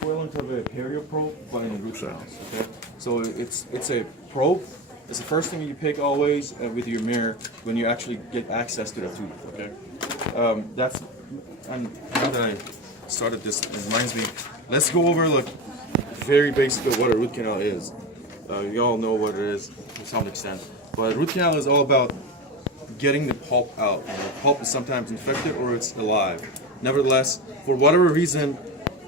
equivalent of a carrier probe, but in root canals. Okay, so it's a probe. It's the first thing you pick always with your mirror when you actually get access to the tooth. Okay, that's and now that I started this, it reminds me. Let's go over like very basic of what a root canal is. You all know what it is to some extent, but a root canal is all about getting the pulp out. You know, pulp is sometimes infected or it's alive. Nevertheless, for whatever reason,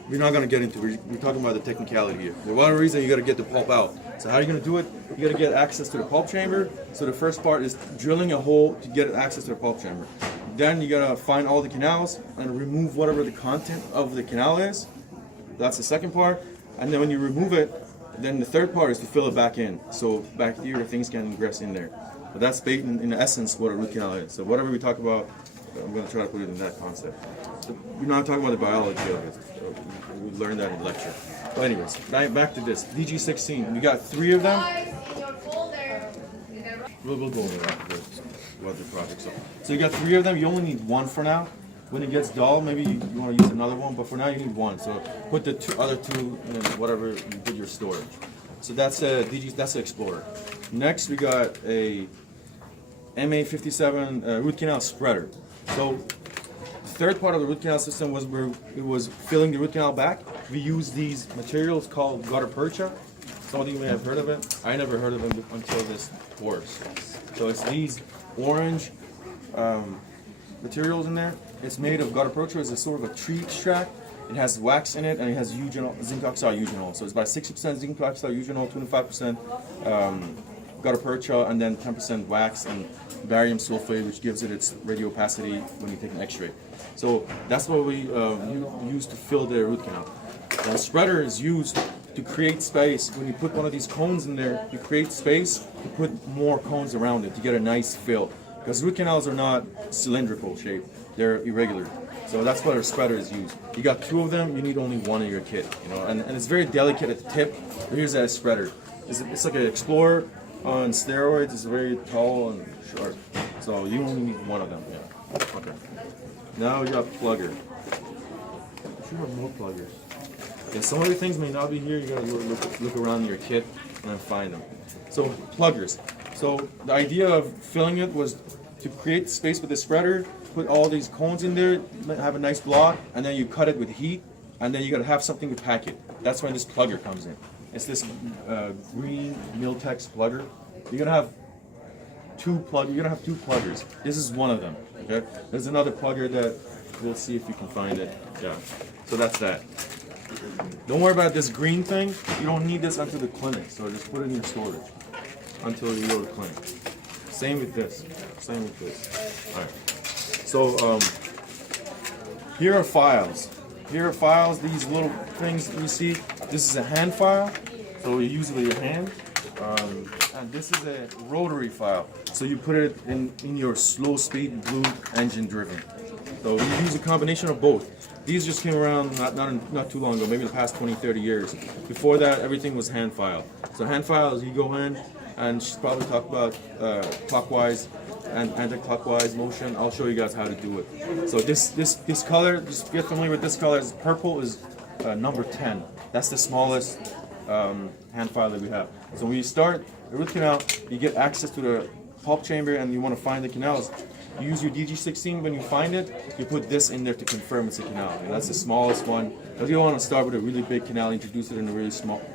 we're not going to get into it. We're talking about the technicality here. For whatever reason, you got to get the pulp out. So how are you going to do it? You got to get access to the pulp chamber. So the first part is drilling a hole to get access to the pulp chamber. Then you got to find all the canals and remove whatever the content of the canal is. That's the second part. And then when you remove it, then the third part is to fill it back in. So bacteria, things can ingress in there. But that's in essence what a root canal is. So whatever we talk about, I'm going to try to put it in that concept. So we're not talking about the biology of it. So we learned that in lecture. But anyways, back to this. DG16. We got 3 of them. We'll go over that what the projects are. So you got 3 of them. You only need 1 for now. When it gets dull, maybe you want to use another one. But for now, you need 1. So put the other 2 in whatever you did your storage. So that's a that's an Explorer. Next, we got a MA57 root canal spreader. So the third part of the root canal system was where it was filling the root canal back. We use these materials called gutta percha. Some of you may have heard of it. I never heard of them until this course. So it's these orange materials in there. It's made of gutta percha. It's a sort of a tree extract. It has wax in it and it has zinc oxide eugenol. So it's about 60% zinc oxide eugenol, 25% gutta percha, and then 10% wax and barium sulfate, which gives it its radio opacity when you take an X-ray. So that's what we use to fill the root canal. The spreader is used to create space. When you put one of these cones in there, you create space to put more cones around it to get a nice fill. Because root canals are not cylindrical shape; they're irregular. So that's what our spreader is used. You got 2 of them, you need only 1 in your kit. You know, and it's very delicate at the tip. But here's that spreader. It's like an Explorer on steroids. It's very tall and short. So you only need 1 of them. Yeah. Okay. Now you got plugger. You should have more pluggers. Yeah, some of the things may not be here. You gotta look around your kit and find them. So pluggers. So the idea of filling it was to create space with the spreader, put all these cones in there, have a nice block, and then you cut it with heat, and then you gotta have something to pack it. That's when this plugger comes in. It's this green Miltex plugger. You're gonna have 2 pluggers. This is one of them. Okay. There's another plugger that we'll see if you can find it. Yeah. So that's that. Don't worry about this green thing. You don't need this until the clinic. So just put it in your storage until you go to the clinic. Same with this. Same with this. All right. So here are files. Here are files. These little things you see. This is a hand file. So you use it with your hand. And this is a rotary file. So you put it in your slow speed blue engine driven. So you use a combination of both. These just came around not too long ago, maybe the past 20, 30 years. Before that, everything was hand file. So hand files, you go in, and she's probably talk about clockwise and anti-clockwise motion. I'll show you guys how to do it. So this color, just get familiar with this color. Purple is number 10. That's the smallest hand file that we have. So when you start the root canal, you get access to the pulp chamber and you want to find the canals. You use your DG16. When you find it, you put this in there to confirm it's a canal. And that's the smallest one. Because you don't want to start with a really big canal, introduce it in a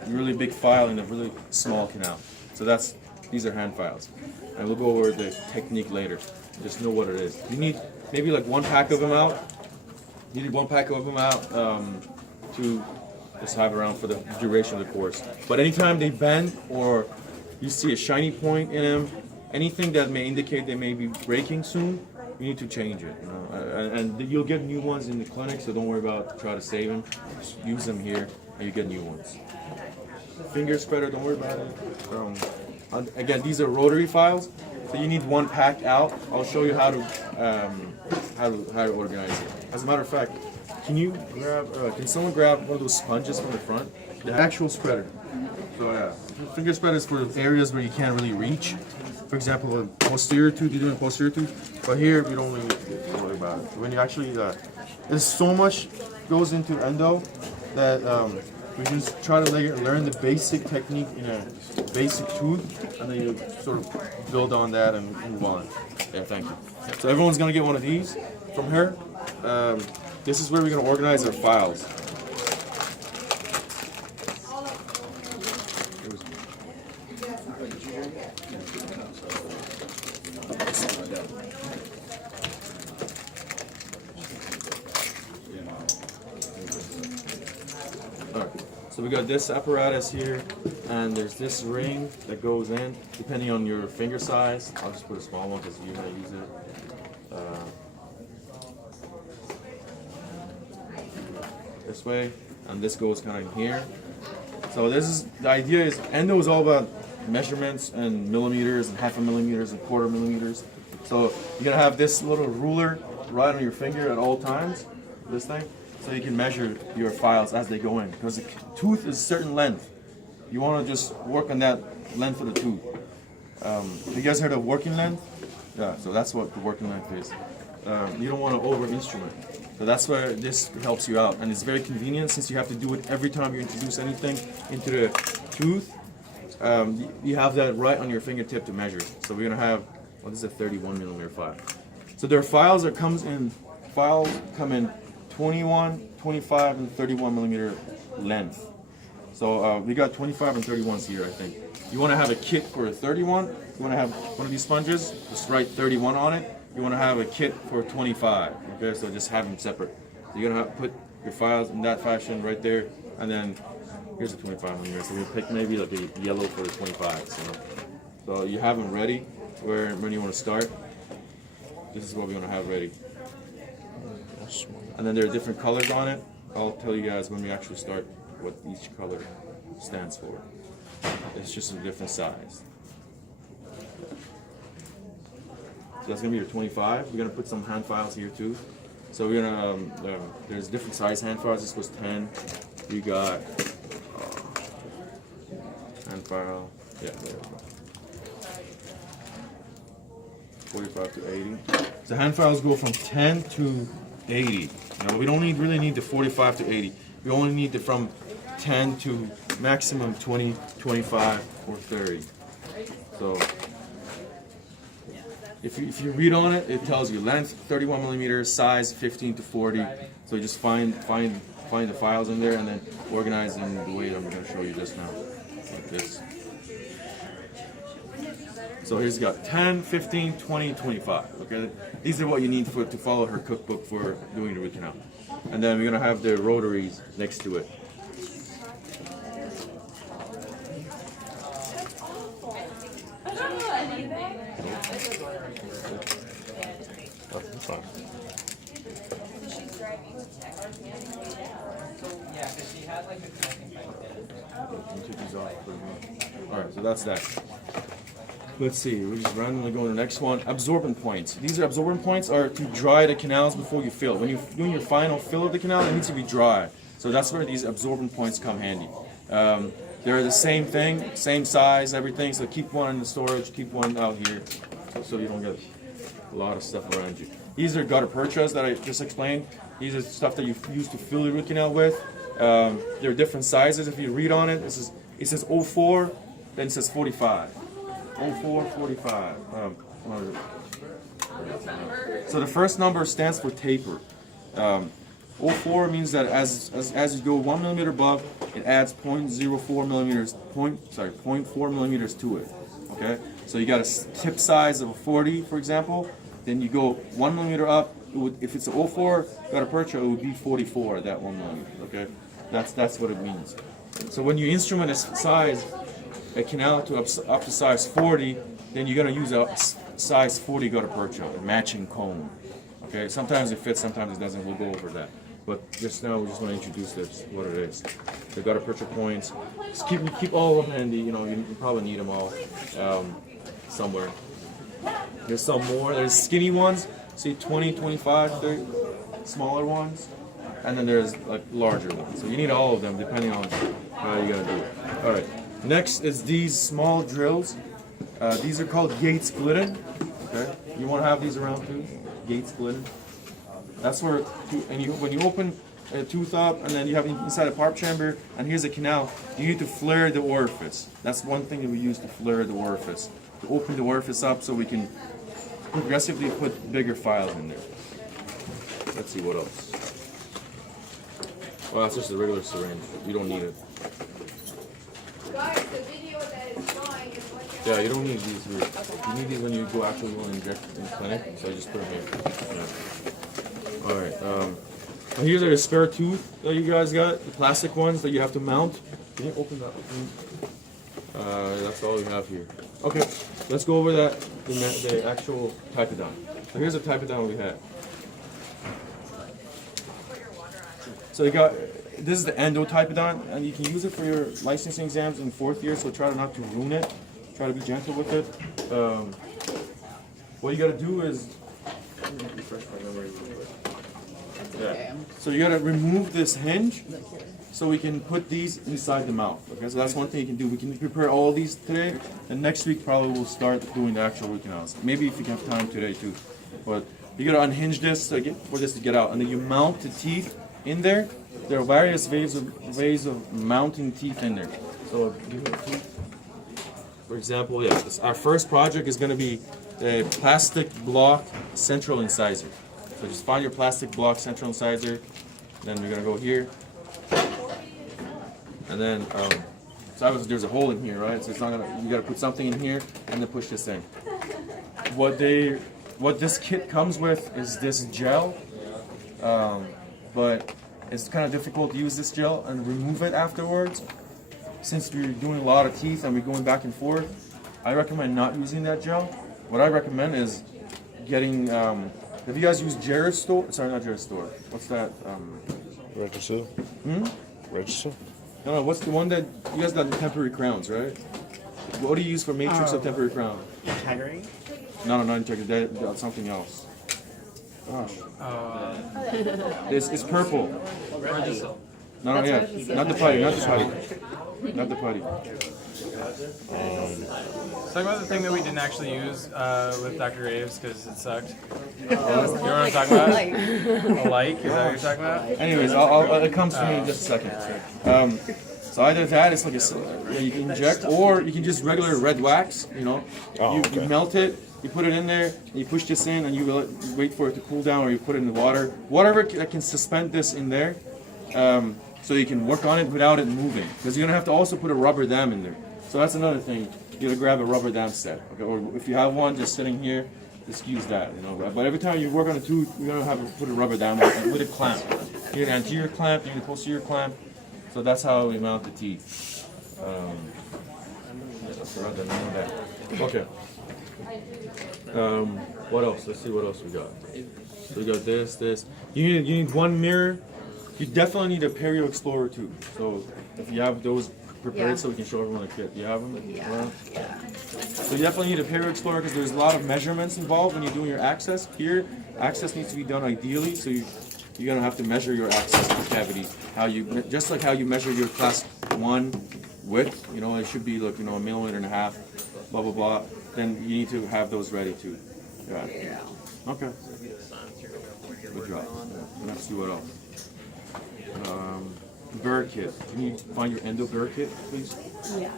really big file in a really small canal. So these are hand files. And we'll go over the technique later. Just know what it is. You need maybe like 1 pack of them out. You need 1 pack of them out to just have around for the duration of the course. But anytime they bend or you see a shiny point in them, anything that may indicate they may be breaking soon, you need to change it. You know? And you'll get new ones in the clinic, so don't worry about trying to save them. Just use them here, and you get new ones. Finger spreader, don't worry about it. Again, these are rotary files, so you need 1 pack out. I'll show you how to organize it. As a matter of fact, can someone grab one of those sponges from the front? The actual spreader. So yeah, finger spreader is for areas where you can't really reach. For example, a posterior tooth, you're doing a posterior tooth, but here we don't really worry about it. When you actually, there's so much goes into endo that we just try to learn the basic technique in a basic tooth, and then you sort of build on that and move on. Yeah, thank you. So everyone's gonna get one of these from her. This is where we're gonna organize our files. So we got this apparatus here, and there's this ring that goes in, depending on your finger size. I'll just put a small one because you're going to use it. This way, and this goes kind of in here. So this is, the idea is, endo is all about measurements and millimeters and half a millimeters and quarter millimeters. So you're going to have this little ruler right on your finger at all times, this thing. So you can measure your files as they go in, because the tooth is a certain length. You want to just work on that length of the tooth. Have you guys heard of working length? Yeah, so that's what the working length is. You don't want to over instrument. So that's where this helps you out, and it's very convenient since you have to do it every time you introduce anything into the tooth. You have that right on your fingertip to measure. So we're gonna have, well, this is a 31 millimeter file. So there are files that come in 21, 25, and 31 millimeter length. So we got 25 and 31s here, I think. You want to have a kit for a 31. You want to have one of these sponges, just write 31 on it. You want to have a kit for 25. Okay, so just have them separate. So you're gonna have to put your files in that fashion right there, and then here's a 25 millimeter. So we'll pick maybe like a yellow for the 25. So you have them ready when you want to start. This is what we want to have ready. And then there are different colors on it. I'll tell you guys when we actually start what each color stands for. It's just a different size. So that's gonna be your 25. We're gonna put some hand files here too. So we're gonna, there's different size hand files. This was 10. We got hand file, yeah, there we go. 45 to 80. So hand files go from 10 to 80. Now we don't really need the 45 to 80. We only need the from 10 to maximum 20, 25, or 30. So if you read on it, it tells you length 31 millimeters, size 15 to 40. So you just find the files in there and then organize them the way I'm going to show you just now, like this. So here's got 10, 15, 20, 25. Okay, these are what you need to follow her cookbook for doing the root canal. And then we're gonna have the rotaries next to it. Oh, that's fine. All right, so that's that. Let's see, we're just randomly going to the next one. Absorbent points. These are absorbent points are to dry the canals before you fill. When you're doing your final fill of the canal, it needs to be dry. So that's where these absorbent points come handy. They're the same thing, same size, everything. So keep one in the storage, keep one out here, so you don't get a lot of stuff around you. These are gutta perchas that I just explained. These are stuff that you use to fill your root canal with. There are different sizes. If you read on it, it says 04, then it says 45. 04, 45. So the first number stands for taper. 04 means that as you go 1 millimeter above, it adds 0.04 millimeters, 0.4 millimeters to it. Okay, so you got a tip size of a 40, for example. Then you go 1 millimeter up. If it's a 04 gutta percha, it would be 44 at that 1 millimeter. Okay, that's what it means. So when you instrument a size, a canal to up to size 40, then you're gonna use a size 40 gutta percha, a matching cone. Okay, sometimes it fits, sometimes it doesn't. We'll go over that. But just now, we're just gonna introduce this, what it is. The gutta percha points. Just keep all of them handy. You know, you probably need them all somewhere. There's some more. There's skinny ones. See, 20, 25, 30, smaller ones, and then there's like larger ones. So you need all of them depending on how you're gonna do it. All right. Next is these small drills. These are called gate splitted. Okay, you want to have these around too. Gate splitted. That's where, when you open a tooth up, and then you have inside a PARP chamber, and here's a canal. You need to flare the orifice. That's one thing that we use to flare the orifice. To open the orifice up so we can progressively put bigger files in there. Let's see what else. Well, that's just a regular syringe. You don't need it. Guys, the video that is flying is what Yeah, you don't need these here. You need these when you go actually go inject in the clinic, so just put them here. Yeah. Alright, here's a spare tooth that you guys got, the plastic ones that you have to mount. Can you open that? That's all we have here. Okay, let's go over that, the actual typodon. So here's a typodon we had. So you got, this is the endo typodon, and you can use it for your licensing exams in 4th year, so try not to ruin it. Try to be gentle with it. What you gotta do is, let me refresh my memory real quick. Yeah. So you gotta remove this hinge so we can put these inside the mouth. Okay, so that's one thing you can do. We can prepare all these today, and next week probably we'll start doing the actual root canals. Maybe if you have time today too. But you gotta unhinge this for this to get out, and then you mount the teeth in there. There are various ways of mounting teeth in there. So, for example, yeah, our first project is going to be a plastic block central incisor. So just find your plastic block central incisor. Then we're going to go here, and then so there's a hole in here, right? So it's not gonna. You got to put something in here and then push this in. What this kit comes with is this gel, but it's kind of difficult to use this gel and remove it afterwards. Since we're doing a lot of teeth and we're going back and forth, I recommend not using that gel. What I recommend is getting, if you guys use Jared Store, sorry, not Jared Store, what's that? Register? Register? No, what's the one that, you guys got the temporary crowns, right? What do you use for matrix of temporary crown? Integrity? No, not integrity, that's something else. Gosh. It's purple. No, yeah, not the putty, not the putty. Not the putty. Talk about the thing that we didn't actually use with Dr. Graves because it sucked. You know what I'm talking about? A like? Is that what you're talking about? Anyways, it comes to me in just a second. So either that, it's like you can inject, or you can just regular red wax, you know. You melt it, you put it in there, you push this in, and you wait for it to cool down, or you put it in the water. Whatever that can suspend this in there, so you can work on it without it moving. Because you're going to have to also put a rubber dam in there. So that's another thing. You got to grab a rubber dam set. Okay? Or if you have one just sitting here, just use that. You know. But every time you work on a tooth, you're going to have to put a rubber dam with a clamp. You need an anterior clamp, you need a posterior clamp. So that's how we mount the teeth. Okay. What else? Let's see what else we got. So we got this. You need one mirror. You definitely need a Perio Explorer too. So if you have those prepared, so we can show everyone the kit. Do you have them? Yeah. So you definitely need a Perio Explorer because there's a lot of measurements involved when you're doing your access. Here, access needs to be done ideally, so you're gonna have to measure your access to the cavity. Just like how you measure your class 1 width. You know, it should be like, you know, 1.5 millimeters. Blah blah blah. Then you need to have those ready too. Yeah. Okay. Good job. Let's see what else. Burr kit. Can you find your endo burr kit, please? Yeah.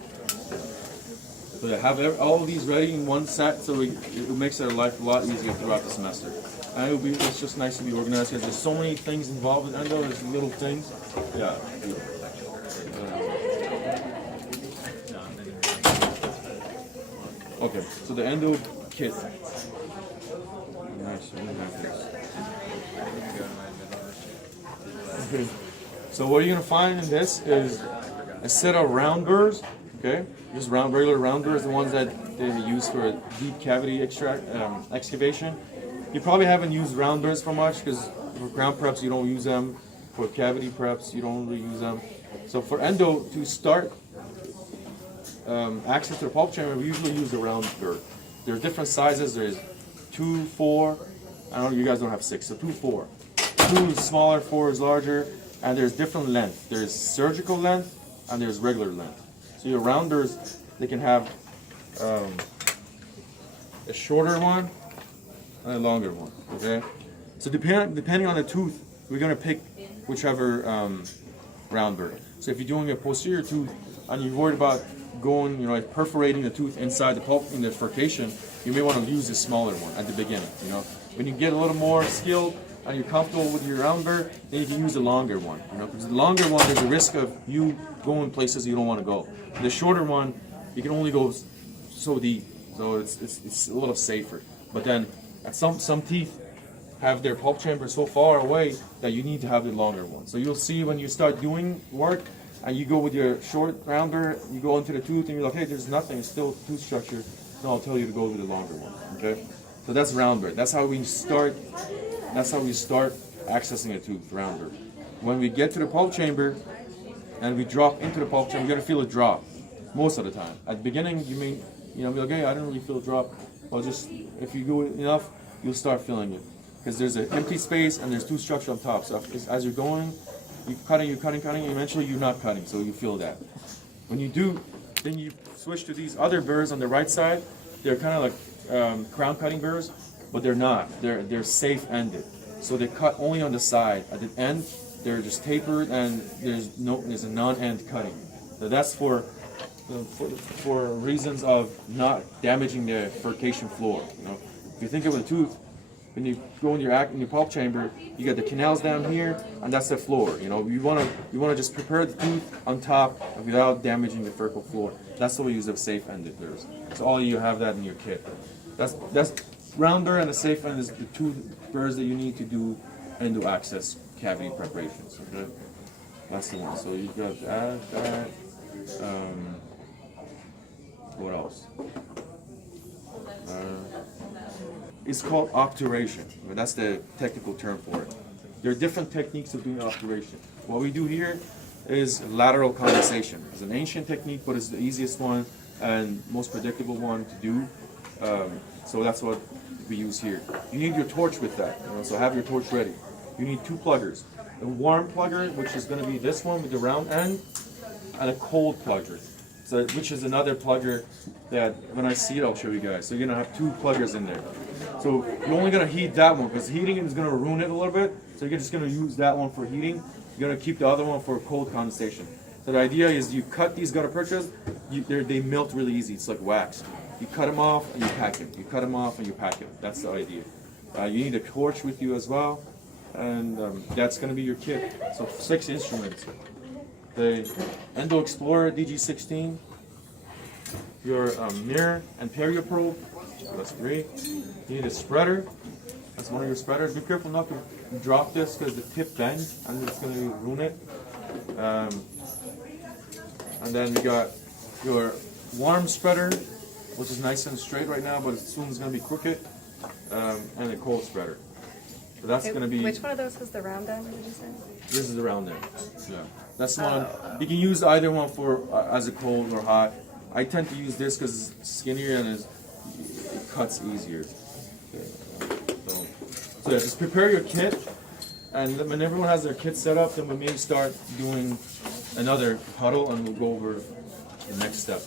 So have all of these ready in one set, so it makes our life a lot easier throughout the semester. And it's just nice to be organized because there's so many things involved in endo. There's little things. Yeah. Okay. So the endo kit. Nice. Okay. So what you're gonna find in this is a set of round burrs, okay? Just regular round burrs, the ones that they use for deep cavity excavation. You probably haven't used round burrs for much because for ground preps you don't use them. For cavity preps you don't really use them. So for endo to start access to the pulp chamber, we usually use a round burr. There's different sizes. There's 2, 4. I don't know. You guys don't have 6, so 2, 4. 2 is smaller, 4 is larger. And there's different length. There's surgical length and there's regular length. So your rounders, they can have a shorter one and a longer one. Okay. So depending on the tooth, we're gonna pick whichever round burr. So if you're doing a posterior tooth and you're worried about going, like perforating the tooth inside the pulp in the furcation, you may want to use a smaller one at the beginning. When you get a little more skilled and you're comfortable with your round burr, then you can use a longer one. Because the longer one, there's a risk of you going places you don't want to go. The shorter one, you can only go so deep, so it's a little safer. But then, at some teeth have their pulp chamber so far away that you need to have the longer one. So you'll see when you start doing work and you go with your short rounder, you go into the tooth and you're like, hey, there's nothing, it's still tooth structure. No, I'll tell you to go with the longer one. Okay? So that's round burr. That's how we start. That's how we start accessing a tooth, round burr. When we get to the pulp chamber and we drop into the pulp chamber, you're gonna feel a drop most of the time. At the beginning, you may, be like, hey, I don't really feel a drop. Well, just if you go enough, you'll start feeling it. Because there's an empty space and there's tooth structure on top. So as you're going, you're cutting, and eventually you're not cutting, so you feel that. When you do, then you switch to these other burrs on the right side. They're kind of like crown cutting burrs, but they're not. They're safe-ended. So they cut only on the side. At the end, they're just tapered and there's a non-end cutting. So that's for reasons of not damaging the furcation floor. If you think of a tooth, when you go in your pulp chamber, you got the canals down here, and that's the floor. You want to just prepare the tooth on top without damaging the furcal floor. That's the way you use a safe-ended burrs. So all you have that in your kit. That's round burr, and the safe end is the two burrs that you need to do endo access cavity preparations. Okay, that's the one. So you got that. What else? It's called obturation. That's the technical term for it. There are different techniques of doing obturation. What we do here is lateral condensation. It's an ancient technique, but it's the easiest one and most predictable one to do. So that's what we use here. You need your torch with that, so have your torch ready. You need two pluggers. A warm plugger, which is going to be this one with the round end, and a cold plugger, which is another plugger that when I see it, I'll show you guys. So you're going to have two pluggers in there. So you're only going to heat that one because heating is going to ruin it a little bit. So you're just going to use that one for heating. You're going to keep the other one for cold condensation. So the idea is you cut these gutta perchas, they melt really easy. It's like wax. You cut them off and you pack it. You cut them off and you pack it. That's the idea. You need a torch with you as well. And that's going to be your kit. So 6 instruments. The Endo Explorer DG16, your mirror and perio probe. That's great. You need a spreader. That's one of your spreaders. Be careful not to drop this because the tip bends and it's going to ruin it. And then you got your warm spreader, which is nice and straight right now, but soon it's going to be crooked. And a cold spreader. So that's going to be. Which one of those was the round end? Did you say? This is the round end. Yeah, that's the one. You can use either one for as a cold or hot. I tend to use this because it's skinnier and it cuts easier. So yeah, just prepare your kit, and when everyone has their kit set up, then we may start doing another huddle, and we'll go over the next step.